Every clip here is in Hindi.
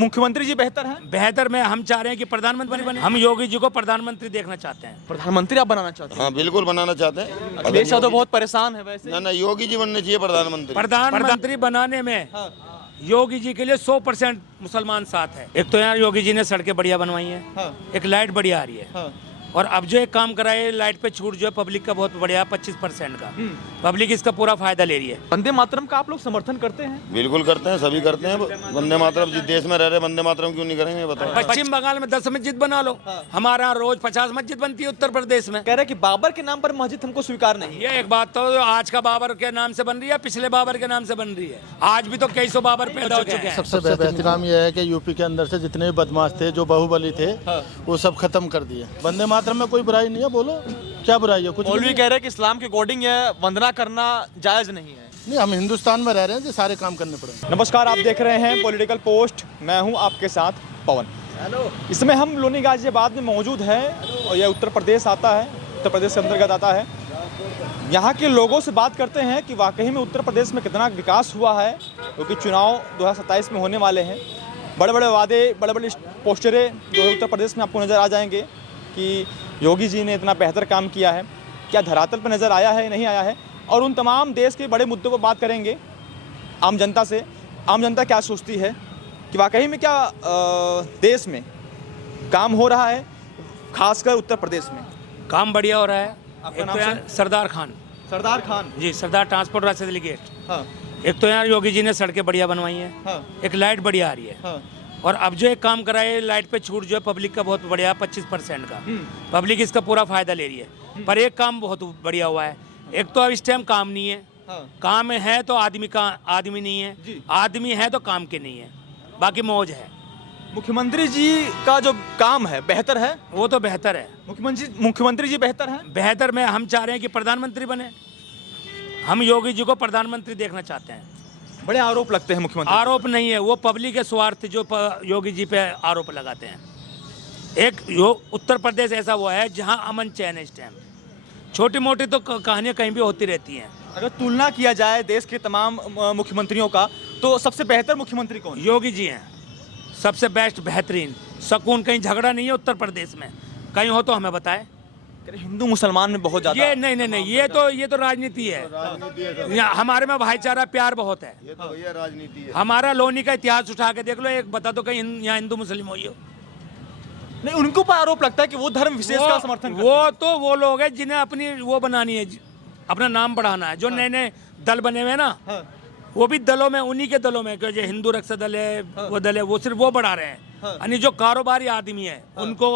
मुख्यमंत्री जी बेहतर हैं? बेहतर में हम चाह रहे हैं कि प्रधानमंत्री बने। हम योगी जी को प्रधानमंत्री देखना चाहते हैं। प्रधानमंत्री आप बनाना चाहते हैं? हाँ बिल्कुल बनाना चाहते हैं। अखिलेश यादव बहुत परेशान है वैसे। ना योगी जी बनने चाहिए प्रधानमंत्री। प्रधानमंत्री बनाने में हाँ, योगी जी के लिए 100% मुसलमान साथ है। एक तो यार योगी जी ने सड़कें बढ़िया बनवाई हैं, हाँ, एक लाइट बढ़िया आ रही है, हाँ। और अब जो एक काम कराए लाइट पे छूट जो है पब्लिक का बहुत बढ़िया 25% का, पब्लिक इसका पूरा फायदा ले रही है। वंदे मातरम का आप लोग समर्थन करते हैं? बिल्कुल करते हैं, सभी करते हैं। वंदे मातरम जिस देश में रह रहे वंदे मातरम क्यों नहीं करेंगे बताओ। पश्चिम बंगाल में 10 मस्जिद बना लो, हमारा रोज 50 मस्जिद बनती है उत्तर प्रदेश में। कह रहे कि बाबर के नाम पर मस्जिद हमको स्वीकार नहीं है। ये एक बात तो आज का बाबर के नाम से बन रही है, पिछले बाबर के नाम से बन रही है। आज भी तो कई सौ बाबर पैदा हो चुके हैं। सबसे बेहतरीन काम यह है कि यूपी के अंदर से जितने भी बदमाश थे, जो बाहुबली थे, वो सब खत्म कर दिए। वंदे मातरम में कोई बुराई नहीं है, बोलो क्या बुराई है? कुछ मौलवी नहीं। कह रहे हैं कि इस्लाम के अकॉर्डिंग ये वंदना करना जायज नहीं है। नहीं, हम हिंदुस्तान में रह रहे हैं, तो सारे काम करने पड़ेंगे। नमस्कार, आप देख रहे हैं पॉलिटिकल पोस्ट। मैं हूं आपके साथ पवन। इसमें हम लोनी गाजियाबाद में मौजूद है और यह उत्तर प्रदेश आता है, उत्तर प्रदेश के अंतर्गत आता है। यहाँ के लोगों से बात करते हैं कि वाकई में उत्तर प्रदेश में कितना विकास हुआ है, क्योंकि चुनाव 2027 में होने वाले हैं। बड़े बड़े वादे, बड़े बड़े पोस्टरें जो है उत्तर प्रदेश में आपको नज़र आ जाएंगे कि योगी जी ने इतना बेहतर काम किया है। क्या धरातल पर नज़र आया है, नहीं आया है, और उन तमाम देश के बड़े मुद्दों पर बात करेंगे आम जनता से। आम जनता क्या सोचती है कि वाकई में क्या देश में काम हो रहा है, खासकर उत्तर प्रदेश में काम बढ़िया हो रहा है। आपका एक नाम तो यार सर? सरदार खान सरदार खान। जी, सरदार ट्रांसपोर्ट राशि गेट। हाँ, एक तो यार योगी जी ने सड़कें बढ़िया बनवाई हैं, हाँ, एक लाइट बढ़िया आ रही है, हाँ, और अब जो एक काम कराए लाइट पे छूट जो है पब्लिक का बहुत बढ़िया 25% का, पब्लिक इसका पूरा फायदा ले रही है। पर एक काम बहुत बढ़िया हुआ है। एक तो अब इस टाइम काम नहीं है, हाँ। काम है तो आदमी नहीं है, जी। आदमी है तो काम के नहीं है, बाकी मौज है। मुख्यमंत्री जी का जो काम है बेहतर है? वो तो बेहतर है। मुख्यमंत्री जी बेहतर हैं? बेहतर में हम चाह रहे हैं कि प्रधानमंत्री बने। हम योगी जी को प्रधानमंत्री देखना चाहते हैं। बड़े आरोप लगते हैं मुख्यमंत्री। आरोप नहीं है, वो पब्लिक के स्वार्थ जो योगी जी पे आरोप लगाते हैं। उत्तर प्रदेश ऐसा हुआ है जहां अमन चैन है इस टाइम। छोटी मोटी तो कहानियां कहीं भी होती रहती हैं। अगर तुलना किया जाए देश के तमाम मुख्यमंत्रियों का, तो सबसे बेहतर मुख्यमंत्री कौन है? योगी जी हैं सबसे बेस्ट, बेहतरीन। सुकून, कहीं झगड़ा नहीं है उत्तर प्रदेश में, कहीं हो तो हमें बताएं। हिंदू मुसलमान में बहुत ज्यादा ये नहीं, ये तो राजनीति है। हमारे में भाईचारा प्यार बहुत है। ये तो भैया राजनीति है। हमारा लोनी का इतिहास उठा के देख लो, एक बता दो कहीं यहाँ हिंदू मुस्लिम हुई हो। नहीं, उनको पर आरोप लगता है कि वो धर्म विशेष का समर्थन करते वो तो वो लोग हैं जिन्हें अपनी वो बनानी है, अपना नाम बढ़ाना है। जो नए नए दल बने हुए हैं ना, हैं। वो भी दलों में, उन्हीं के दलों में, जो हिंदू रक्षा दल है, वो दल है, वो सिर्फ वो बढ़ा रहे हैं। यानी जो कारोबारी आदमी है उनको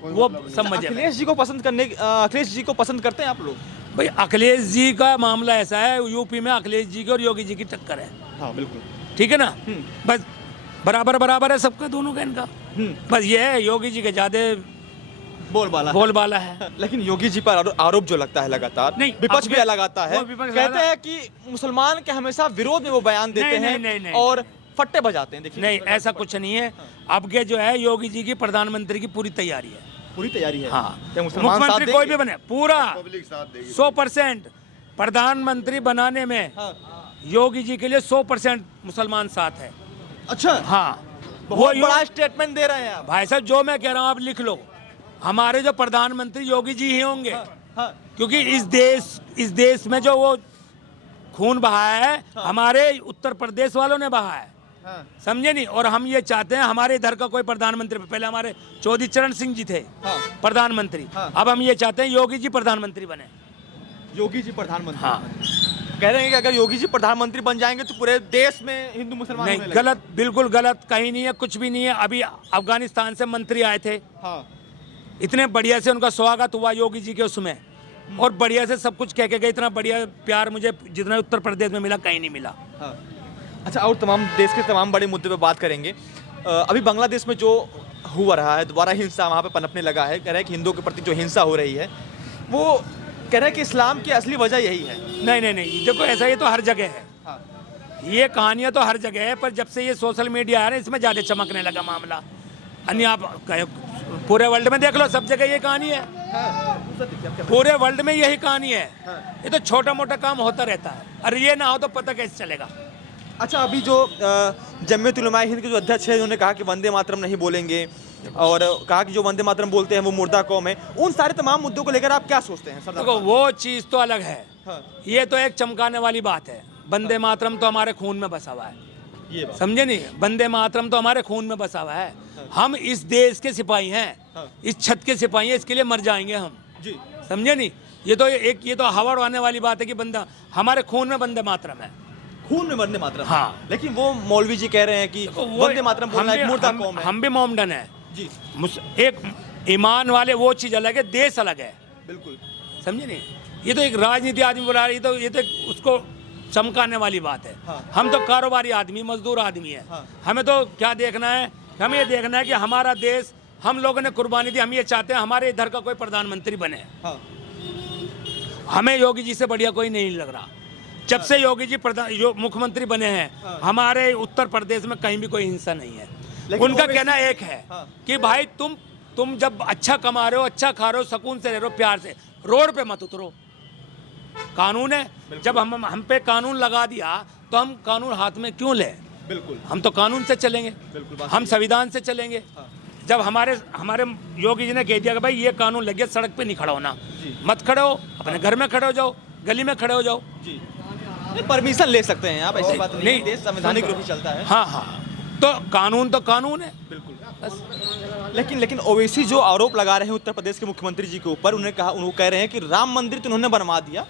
वो समझे। अखिलेश जी को पसंद करते हैं आप लोग? भाई अखिलेश जी का मामला ऐसा है, यूपी में अखिलेश जी की और योगी जी की टक्कर है। हाँ बिल्कुल। ठीक है ना, बस बराबर है सबका, दोनों का इनका। बस ये है, योगी जी के ज्यादा बोलबाला है। लेकिन योगी जी पर आरोप जो लगता है लगातार, नहीं, विपक्ष भी अब लगाता है, वो विपक्ष कहते लगाता- हैं कि मुसलमान के हमेशा विरोध में वो बयान देते हैं और फट्टे बजाते हैं। देखिए, नहीं, ऐसा कुछ नहीं है। अब के जो है योगी जी की प्रधानमंत्री की पूरी तैयारी है। पूरी तैयारी है। हाँ, क्या मुसलमान साथ मुख्यमंत्री कोई देंगे? भी बने, पूरा पब्लिक साथ देगी। 100% प्रधानमंत्री बनाने में हाँ। योगी जी के लिए 100% मुसलमान साथ है। अच्छा, हाँ, बहुत वो बड़ा स्टेटमेंट दे रहे हैं आप। भाई साहब, जो मैं कह रहा हूँ आप लिख लो, हमारे जो प्रधानमंत्री योगी जी ही होंगे। हाँ, क्योंकि इस देश में जो वो खून बहाया है, हमारे उत्तर प्रदेश वालों ने बहाया है। हाँ, समझे नहीं? और हम ये चाहते हैं हमारे इधर का कोई प्रधानमंत्री, पहले हमारे चौधरी चरण सिंह जी थे हाँ। प्रधानमंत्री, हाँ। अब हम ये चाहते हैं योगी जी प्रधानमंत्री बने। योगी जी प्रधानमंत्री। हाँ, कह रहे हैं कि अगर योगी जी प्रधानमंत्री बन जाएंगे तो पूरे देश में हिंदू मुसलमान नहीं, होने लगेगा। गलत, बिल्कुल गलत, कहीं नहीं है, कुछ भी नहीं है। अभी अफगानिस्तान से मंत्री आए थे, हाँ, इतने बढ़िया से उनका स्वागत हुआ योगी जी के उसमें, और बढ़िया से सब कुछ कह के गए। इतना बढ़िया प्यार मुझे जितना उत्तर प्रदेश में मिला कहीं नहीं मिला। हाँ। अच्छा, और तमाम देश के तमाम बड़े मुद्दे पे बात करेंगे। अभी बांग्लादेश में जो हुआ रहा है, दोबारा हिंसा वहाँ पे पनपने लगा है। कह रहे हैं कि हिंदुओं के प्रति जो हिंसा हो रही है, वो कह रहे हैं कि इस्लाम की असली वजह यही है। नहीं, देखो ऐसा ये तो हर जगह है। हाँ, ये कहानियां तो हर जगह है, पर जब से ये सोशल मीडिया है ना, इसमें ज़्यादा चमकने लगा मामला। अन्य आप पूरे वर्ल्ड में देख लो, सब जगह ये कहानी है। पूरे वर्ल्ड में यही कहानी है। ये तो छोटा मोटा काम होता रहता है, अरे ये ना हो तो पता कैसे चलेगा। अच्छा, अभी जो जमीयत उलमा हिंद के जो अध्यक्ष है उन्होंने कहा कि वंदे मातरम नहीं बोलेंगे और कहा कि जो वंदे मातरम बोलते हैं वो मुर्दा कौम है। उन सारे तमाम मुद्दों को लेकर आप क्या सोचते हैं सरदार? देखो वो चीज़ तो अलग है, हाँ। ये तो एक चमकाने वाली बात है। वंदे मातरम तो हमारे खून में बसा हुआ है, ये बात। समझे नहीं? वंदे मातरम तो हमारे खून में बसा हुआ है। हम इस देश के सिपाही हैं, इस छत के सिपाही हैं, इसके लिए मर जाएंगे हम, जी। समझे नहीं? ये तो हवा उड़ाने वाली बात है कि बंदा हमारे खून में वंदे मातरम है। खून में वंदे मातरम। हाँ। लेकिन वो मौलवी जी कह रहे हैं कि वंदे मातरम बोलना एक मुर्दा कौम है। हम भी मोमडन है जी, एक ईमान वाले, वो चीज़ अलग है, देश अलग है, बिल्कुल। समझे नहीं? ये तो एक राजनीति आदमी बोला रही, ये तो उसको चमकाने वाली बात है। हाँ। हम तो कारोबारी आदमी, मजदूर आदमी है। हाँ। हमें तो क्या देखना है, हमें ये देखना है कि हमारा देश, हम लोगों ने कुर्बानी दी, हम ये चाहते हैं हमारे इधर का कोई प्रधानमंत्री बने। हाँ। हमें योगी जी से बढ़िया कोई नहीं लग रहा। जब से योगी जी मुख्यमंत्री बने हैं, हमारे उत्तर प्रदेश में कहीं भी कोई हिंसा नहीं है। लेकिन उनका वो कहना एक है हाँ। कि भाई तुम जब अच्छा कमा रहे हो, अच्छा खा रहे हो, सुकून से रह रहे हो, प्यार से, रोड पे मत उतरो। कानून है, जब हम पे कानून लगा दिया तो हम कानून हाथ में क्यों ले? बिल्कुल। हम तो कानून से चलेंगे, बिल्कुल बात हम संविधान से चलेंगे। जब हमारे योगी जी ने कह दिया कि भाई ये कानून लग गया, सड़क पे नहीं खड़ा होना, मत खड़े हो, अपने घर में खड़े हो जाओ, गली में खड़े हो जाओ। जी, परमिशन ले सकते हैं आप, ऐसी बात नहीं, नहीं। देश संवैधानिक रूप से चलता है। हाँ हाँ, तो कानून है। बिल्कुल। बस। लेकिन ओवैसी जो आरोप लगा रहे हैं उत्तर प्रदेश के मुख्यमंत्री जी के ऊपर, उन्होंने कह रहे हैं कि राम मंदिर तो उन्होंने बनवा दिया,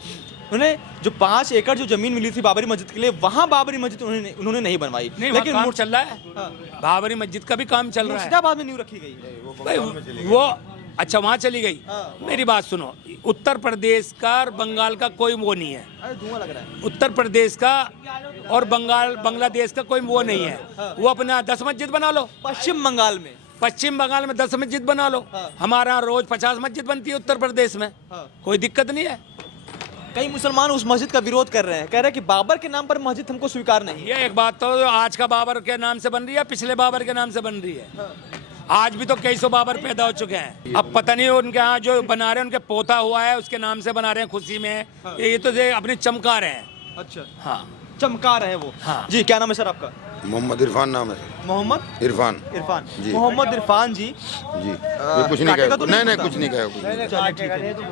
उन्होंने जो 5 एकड़ जो जमीन मिली थी बाबरी मस्जिद के लिए, वहां बाबरी मस्जिद उन्होंने नहीं बनवाई। नहीं, लेकिन काम चल रहा है, हाँ। बाबरी मस्जिद का भी काम चल रहा है। मुर्शिदाबाद में नींव रखी गई है। भाई वो अच्छा वहाँ चली गई। हाँ। मेरी बात सुनो, उत्तर प्रदेश का और बंगाल का कोई वो नहीं है। अरे धुआं लग रहा है। उत्तर प्रदेश का और बांग्लादेश का कोई वो नहीं है। वो अपना 10 मस्जिद बना लो। पश्चिम बंगाल में 10 मस्जिद बना लो। हाँ। हमारा यहाँ रोज 50 मस्जिद बनती है उत्तर प्रदेश में। हाँ। कोई दिक्कत नहीं है। कई मुसलमान उस मस्जिद का विरोध कर रहे हैं, कह रहे हैं कि बाबर के नाम पर मस्जिद हमको स्वीकार नहीं है। ये एक बात तो आज का बाबर के नाम से बन रही है, पिछले बाबर के नाम से बन रही है। आज भी तो कई सौ बाबर पैदा हो चुके हैं। अब पता नहीं उनके यहाँ जो बना रहे हैं, उनके पोता हुआ है, उसके नाम से बना रहे हैं खुशी में। ये तो अपनी चमका रहे हैं। अच्छा, हाँ, चमका रहे हैं वो। हाँ। जी, क्या नाम है सर आपका? मोहम्मद इरफान नाम है सर। मोहम्मद इरफान इरफान जी। मोहम्मद इरफान जी। जी। ये कुछ नहीं काटेगा कहा, तो नहीं नहीं कुछ नहीं कहा, कुछ नहीं। चलिए, ठीक है।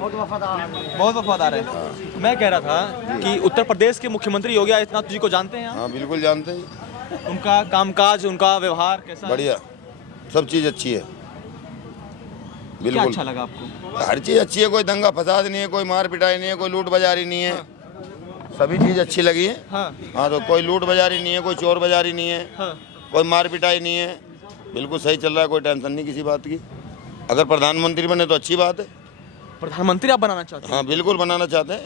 बहुत वफादार है। मैं कह रहा था कि उत्तर प्रदेश के मुख्यमंत्री योगी आदित्यनाथ जी को जानते हैं आप? हाँ बिल्कुल जानते हैं, उनका कामकाज, उनका व्यवहार कैसा है? बढ़िया, सब चीज़ अच्छी है, क्या बिल्कुल अच्छा लगा आपको? हर चीज़ अच्छी है, कोई दंगा फसाद नहीं है, कोई मार पिटाई नहीं है, कोई लूट बाजारी नहीं है, सभी चीज़ अच्छी लगी है। हाँ। हाँ, तो कोई लूट बाजारी नहीं है, कोई चोर बाजारी नहीं है, हाँ। कोई मार पिटाई नहीं है, बिल्कुल सही चल रहा है, कोई टेंशन नहीं किसी बात की। अगर प्रधानमंत्री बने तो अच्छी बात है। प्रधानमंत्री आप बनाना चाहते हैं? हाँ बिल्कुल बनाना चाहते हैं।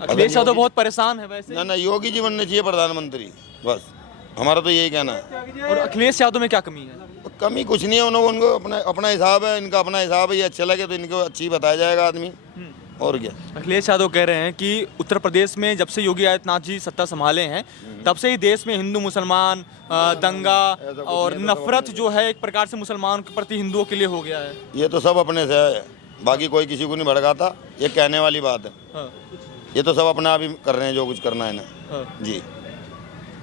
अखिलेश यादव बहुत परेशान है वैसे। ना योगी जी बनने चाहिए प्रधानमंत्री, बस हमारा तो यही कहना है। और अखिलेश यादव में क्या कमी है? कमी कुछ नहीं है, उनको अपना हिसाब है, इनका अपना हिसाब है, ये अच्छा लगे तो इनको अच्छी बताया जाएगा आदमी, और क्या। अखिलेश यादव कह रहे हैं कि उत्तर प्रदेश में जब से योगी आदित्यनाथ जी सत्ता संभाले हैं, तब से ही देश में हिंदू मुसलमान दंगा और नफरत जो है एक प्रकार से मुसलमान के प्रति हिंदुओं के लिए हो गया है। ये तो सब अपने से है, बाकी कोई किसी को नहीं भड़काता, ये कहने वाली बात है। हाँ। ये तो सब अपना आप ही कर रहे हैं जो कुछ करना है ना। हाँ। जी।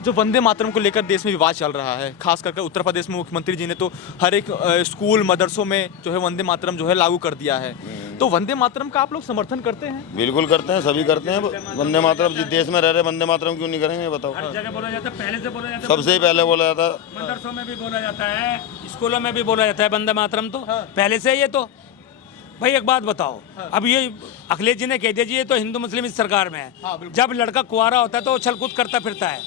जो वंदे मातरम को लेकर देश में विवाद चल रहा है, खास करके उत्तर प्रदेश में मुख्यमंत्री जी ने तो हर एक स्कूल मदरसों में जो है वंदे मातरम जो है लागू कर दिया है। तो वंदे मातरम का आप लोग समर्थन करते हैं? बिल्कुल करते हैं, सभी करते हैं। वंदे मातरम जिस देश में रह रहे, वंदे मातरम क्यों नहीं करेंगे बताओ। हर जगह बोला जाता है, पहले से बोला जाता है, सबसे ही पहले बोला जाता है। मदरसों में भी बोला जाता है, स्कूलों में भी बोला जाता है वंदे मातरम। तो पहले से ये तो भाई एक बात बताओ, अब ये अखिलेश जी ने कह दिया जी ये तो हिंदू मुस्लिम इस सरकार में है। जब लड़का कुंवारा होता है तो वो छलकूद करता फिरता है।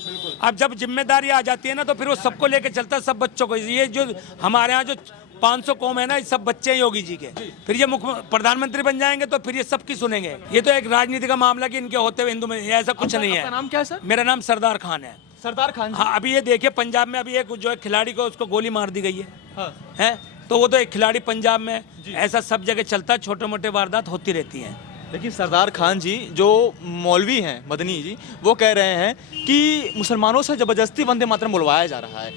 अब जब जिम्मेदारी आ जाती है ना तो फिर वो सबको लेके चलता है, सब बच्चों को। ये जो हमारे यहाँ जो 500 कौम है ना, ये सब बच्चे हैं योगी जी के। फिर ये प्रधानमंत्री बन जाएंगे तो फिर ये सबकी सुनेंगे। ये तो एक राजनीति का मामला कि इनके होते हुए हिंदू में ऐसा कुछ नहीं है। नाम क्या है सर? मेरा नाम सरदार खान है। सरदार खान। हाँ, अभी ये देखिए पंजाब में अभी एक जो है खिलाड़ी को उसको गोली मार दी गई है। हाँ। है तो वो तो एक खिलाड़ी पंजाब में, ऐसा सब जगह चलता है, छोटे मोटे वारदात होती रहती हैं। लेकिन सरदार खान जी जो मौलवी हैं मदनी जी, वो कह रहे हैं कि मुसलमानों से जबरदस्ती वंदे मातरम बुलवाया जा रहा है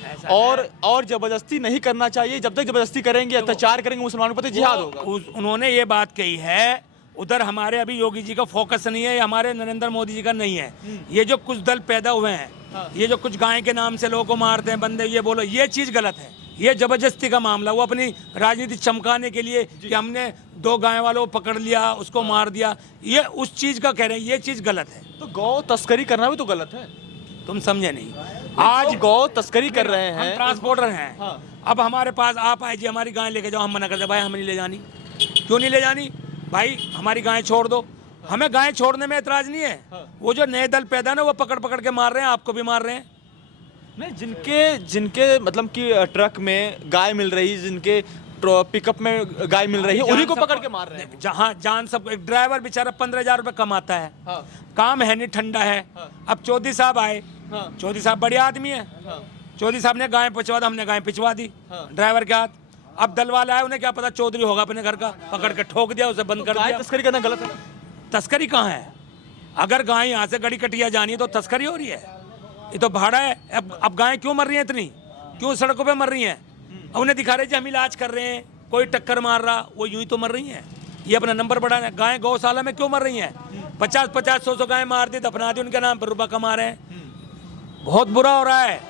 और जबरदस्ती नहीं करना चाहिए। जब तक जबरदस्ती करेंगे, अत्याचार करेंगे मुसलमानों पर तो जिहाद होगा। उन्होंने ये बात कही है, उधर हमारे अभी योगी जी का फोकस नहीं है, ये हमारे नरेंद्र मोदी जी का नहीं है। ये जो कुछ दल पैदा हुए हैं, ये जो कुछ गाय के नाम से लोगों को मारते हैं बंदे, ये बोलो, ये चीज़ गलत है। ये जबरदस्ती का मामला, वो अपनी राजनीति चमकाने के लिए कि हमने 2 गाय वालों को पकड़ लिया, उसको मार दिया, ये उस चीज़ का कह रहे हैं, ये चीज़ गलत है। तो गौ तस्करी करना भी तो गलत है। तुम समझे नहीं। आज गौ तस्करी कर रहे हम हैं। ट्रांसपोर्टर हैं। हाँ। अब हमारे पास आप आए जी, हमारी गाय लेके जाओ, हम मना करते भाई, हमें नहीं ले जानी। क्यों नहीं ले जानी भाई? हमारी गाय छोड़ दो। हमें गाय छोड़ने में एतराज नहीं है। वो जो नए दल पैदा ना, वो पकड़ पकड़ के मार रहे हैं, आपको भी मार रहे हैं। नहीं, जिनके मतलब कि ट्रक में गाय मिल रही, जिनके पिकअप में गाय मिल रही है, उन्हीं को पकड़ के मार रहे हैं। जहाँ जान सबको, एक ड्राइवर बेचारा 15,000 रुपये कमाता है, काम है नहीं, ठंडा है। अब चौधरी साहब आए, चौधरी साहब बढ़िया आदमी है, चौधरी साहब ने गाय पिछवा दी, हमने गाय पिछवा दी ड्राइवर के हाथ। अब दल वाला है, उन्हें क्या पता चौधरी होगा अपने घर का, पकड़ के ठोक दिया, उसे बंद कर दिया। तस्करी करना गलत है ना? तस्करी कहाँ है? अगर गाय यहाँ से गड़ी कटिया जानी है तो तस्करी हो रही है, ये तो भाड़ा है। अब गाय क्यों मर रही है इतनी, क्यों सड़कों पे मर रही हैं? अब उन्हें दिखा रहे जी हम इलाज कर रहे हैं, कोई टक्कर मार रहा, वो यूं ही तो मर रही हैं। ये अपना नंबर बढ़ाना। गाय गौशाला में क्यों मर रही हैं? 50-50, 100-100 गाय मार दी, दफना दी, उनके नाम पर रुपया कमा रहे हैं। बहुत बुरा हो रहा है।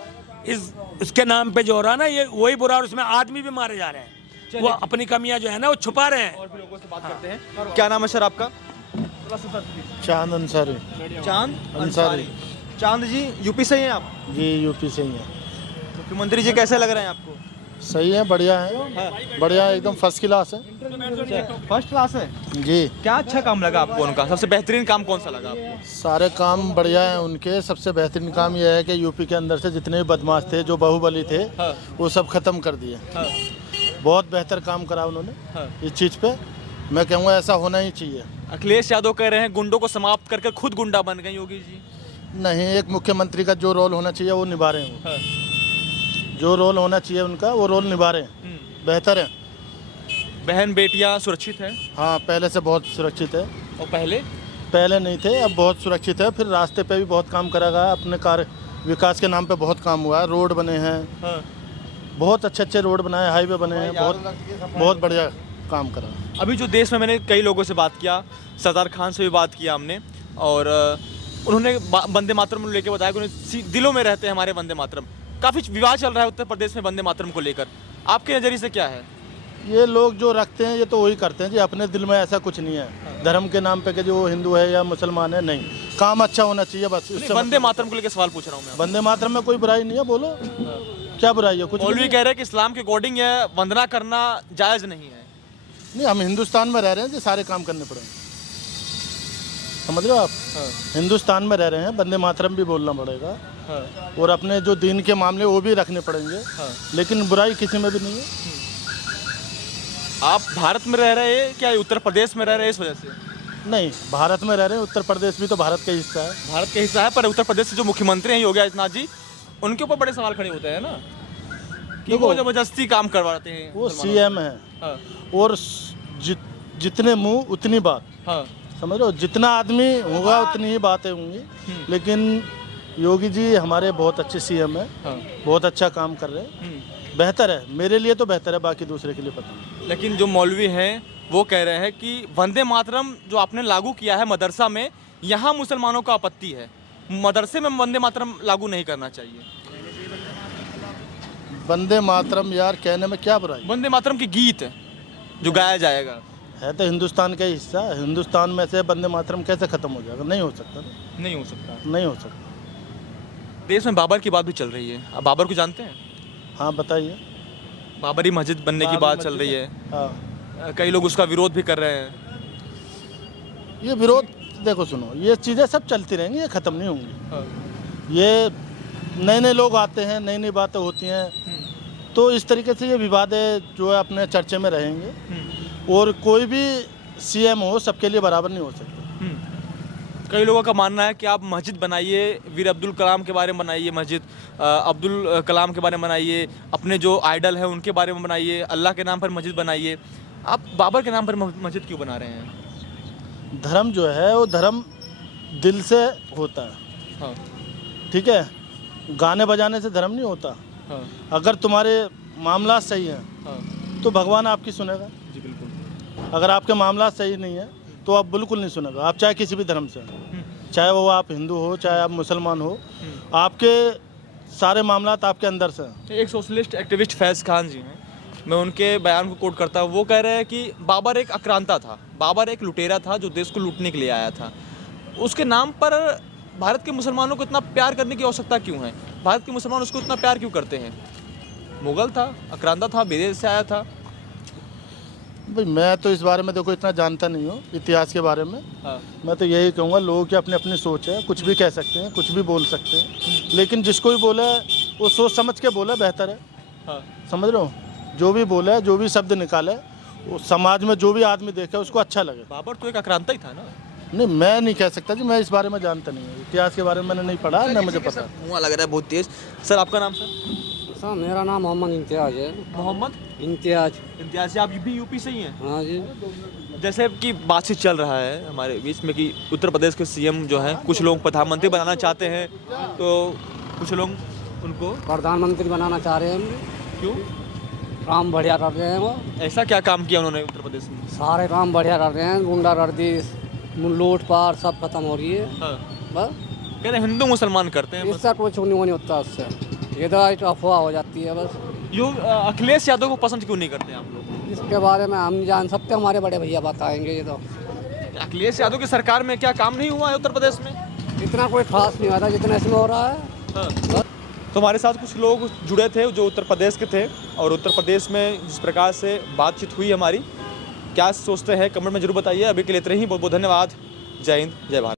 इसके नाम पे जो हो रहा है ना, ये वही बुरा, और उसमें आदमी भी मारे जा रहे हैं। वो अपनी कमियां जो है ना, वो छुपा रहे हैं। और भी लोगों से बात करते हैं। क्या नाम है सर आपका? चांद अंसारी। चांद अंसारी। चांद जी, यूपी से ही हैं आप? जी यूपी से ही है। मुख्यमंत्री जी कैसे लग रहे हैं आपको? सही है, बढ़िया है, बढ़िया, एकदम फर्स्ट क्लास है। फर्स्ट क्लास है जी। क्या अच्छा काम लगा आपको उनका? सबसे बेहतरीन काम कौन सा लगा आपको? सारे काम बढ़िया हैं उनके। सबसे बेहतरीन काम यह है कि यूपी के अंदर से जितने भी बदमाश थे, जो बाहुबली थे, वो सब खत्म कर दिए। बहुत बेहतर काम करा उन्होंने। इस चीज़ पे मैं कहूँगा ऐसा होना ही चाहिए। अखिलेश यादव कह रहे हैं गुंडों को समाप्त करके खुद गुंडा बन गए योगी जी। नहीं, एक मुख्यमंत्री का जो रोल होना चाहिए वो निभा रहे हैं वो। जो रोल होना चाहिए उनका, वो रोल निभा रहे हैं, बेहतर है। बहन बेटियां सुरक्षित हैं? हाँ, पहले से बहुत सुरक्षित है। और पहले नहीं थे, अब बहुत सुरक्षित है। फिर रास्ते पे भी बहुत काम करा गया, अपने कार्य विकास के नाम पे बहुत काम हुआ है। रोड बने हैं, बहुत अच्छे रोड बनाए, हाईवे बने हैं, बहुत बढ़िया काम करा। अभी जो देश में, मैंने कई लोगों से बात किया, सरदार खान से भी बात किया हमने, और उन्होंने वंदे मातरम को लेकर बताया कि उन्हें दिलों में रहते हैं हमारे वंदे मातरम। काफ़ी विवाद चल रहा है उत्तर प्रदेश में वंदे मातरम को लेकर, आपके नज़रिए से क्या है? ये लोग जो रखते हैं ये तो वही करते हैं जी, अपने दिल में ऐसा कुछ नहीं है धर्म के नाम पे कि जो हिंदू है या मुसलमान है। नहीं, काम अच्छा होना चाहिए बस। वंदे मातरम को लेकर सवाल पूछ रहा हूँ मैं। वंदे मातरम में कोई बुराई नहीं है, बोलो क्या बुराई है? कुछ मौलवी कह रहे हैं कि इस्लाम के अकॉर्डिंग ये वंदना करना जायज़ नहीं है। नहीं, हम हिंदुस्तान में रह रहे हैं जी, सारे काम करने पड़ेंगे, समझ रहे हो आप? हिंदुस्तान में रह रहे हैं, वंदे मातरम भी बोलना पड़ेगा, और अपने जो दीन के मामले वो भी रखने पड़ेंगे, लेकिन बुराई किसी में भी नहीं है। आप भारत में रह रहे हैं क्या उत्तर प्रदेश में रह रहे हैं इस वजह से? नहीं, भारत में रह रहे हैं, उत्तर प्रदेश भी तो भारत का हिस्सा है। भारत का हिस्सा है, पर उत्तर प्रदेश से जो मुख्यमंत्री हैं योगी आदित्यनाथ जी, उनके ऊपर बड़े सवाल खड़े होते हैं ना कि वो जबरदस्ती काम करवाते हैं। वो सीएम है, और जितने मुंह उतनी बात, समझ लो, जितना आदमी होगा उतनी ही बातें होंगी। लेकिन योगी जी हमारे बहुत अच्छे सीएम है, बहुत अच्छा काम कर रहे हैं, बेहतर है। मेरे लिए तो बेहतर है, बाकी दूसरे के लिए पता नहीं। लेकिन जो मौलवी हैं वो कह रहे हैं कि वंदे मातरम जो आपने लागू किया है मदरसा में, यहाँ मुसलमानों का आपत्ति है, मदरसे में वंदे मातरम लागू नहीं करना चाहिए। वंदे मातरम यार कहने में क्या बुराई? वंदे मातरम की गीत जो गाया जाएगा है तो हिंदुस्तान का हिस्सा। हिंदुस्तान में से वंदे मातरम कैसे खत्म हो जाएगा? नहीं हो सकता। नहीं हो सकता। नहीं हो सकता। देश में बाबर की बात भी चल रही है, आप बाबर को जानते हैं? हाँ, बताइए। बाबरी मस्जिद बनने की बात चल रही है। हाँ, कई लोग उसका विरोध भी कर रहे हैं। ये विरोध, देखो सुनो, ये चीज़ें सब चलती रहेंगी, ये ख़त्म नहीं होंगी। ये नए लोग आते हैं, नई नई बातें होती हैं, तो इस तरीके से ये विवादें जो है अपने चर्चे में रहेंगे। और कोई भी सीएम हो, सबके लिए बराबर नहीं हो सकता। कई लोगों का मानना है कि आप मस्जिद बनाइए, वीर अब्दुल कलाम के बारे में बनाइए मस्जिद, अब्दुल कलाम के बारे में बनाइए, अपने जो आइडल है उनके बारे में बनाइए, अल्लाह के नाम पर मस्जिद बनाइए। आप बाबर के नाम पर मस्जिद क्यों बना रहे हैं? धर्म जो है वो धर्म दिल से होता है, ठीक है? गाने बजाने से धर्म नहीं होता। अगर तुम्हारे मामला सही हैं तो भगवान आपकी सुनेगा। जी बिल्कुल। अगर आपके मामला सही नहीं है तो आप बिल्कुल नहीं सुनेगा। आप चाहे किसी भी धर्म से, चाहे वो आप हिंदू हो, चाहे आप मुसलमान हो, आपके सारे मामलात आपके अंदर से हैं। एक सोशलिस्ट एक्टिविस्ट फैज़ खान जी हैं, मैं उनके बयान को कोट करता हूँ। वो कह रहे हैं कि बाबर एक आक्रांता था, बाबर एक लुटेरा था जो देश को लूटने के लिए आया था। उसके नाम पर भारत के मुसलमानों को इतना प्यार करने की आवश्यकता क्यों है? भारत के मुसलमान उसको इतना प्यार क्यों करते हैं? मुगल था, आक्रांता था, विदेश से आया था। भाई मैं तो इस बारे में देखो इतना जानता नहीं हूँ इतिहास के बारे में। हाँ। मैं तो यही कहूँगा, लोगों की अपनी अपनी सोच है, कुछ भी कह सकते हैं, कुछ भी बोल सकते हैं, लेकिन जिसको भी बोला है वो सोच समझ के बोला बेहतर है। हाँ। समझ रहे हो? जो भी बोला है, जो भी शब्द निकाले, वो समाज में जो भी आदमी देखे उसको अच्छा लगे। बाबर तो एक आक्रांता ही था ना। नहीं, मैं नहीं कह सकता जी, मैं इस बारे में जानता नहीं हूँ, इतिहास के बारे में मैंने नहीं पढ़ा, ना मुझे पता। धुआं लग रहा है बहुत तेज। सर आपका नाम? सर सर मेरा नाम मोहम्मद इम्तियाज है। मोहम्मद इम्तियाज। इम्तियाज जी, आप भी यूपी से ही हैं? हाँ जी। जैसे कि बातचीत चल रहा है हमारे बीच में कि उत्तर प्रदेश के सीएम जो हैं, कुछ लोग प्रधानमंत्री बनाना चाहते हैं, तो कुछ लोग उनको प्रधानमंत्री बनाना चाह रहे हैं हम। क्यों? काम बढ़िया कर रहे हैं वो, ऐसा क्या काम किया उन्होंने उत्तर प्रदेश में? सारे काम बढ़िया कर रहे हैं। गुंडागर्दी, लूटपाट सब खत्म हो रही है। हाँ। बस कह रहे हिंदू मुसलमान करते हैं बस। इससे कुछ नहीं होता उससे, ये तो एक अफवाह हो जाती है बस। अखिलेश यादव को पसंद क्यों नहीं करते आप लोग? इसके बारे में हम नहीं जान सकते, हमारे बड़े भैया बताएंगे। ये तो अखिलेश यादव की सरकार में क्या काम नहीं हुआ है उत्तर प्रदेश में? इतना कोई खास नहीं हुआ था जितना इसमें हो रहा है। हाँ। तो हमारे साथ कुछ लोग जुड़े थे जो उत्तर प्रदेश के थे, और उत्तर प्रदेश में जिस प्रकार से बातचीत हुई हमारी, क्या सोचते हैं कमेंट में जरूर बताइए। अभी के लिए इतना ही, बहुत बहुत धन्यवाद। जय हिंद, जय भारत।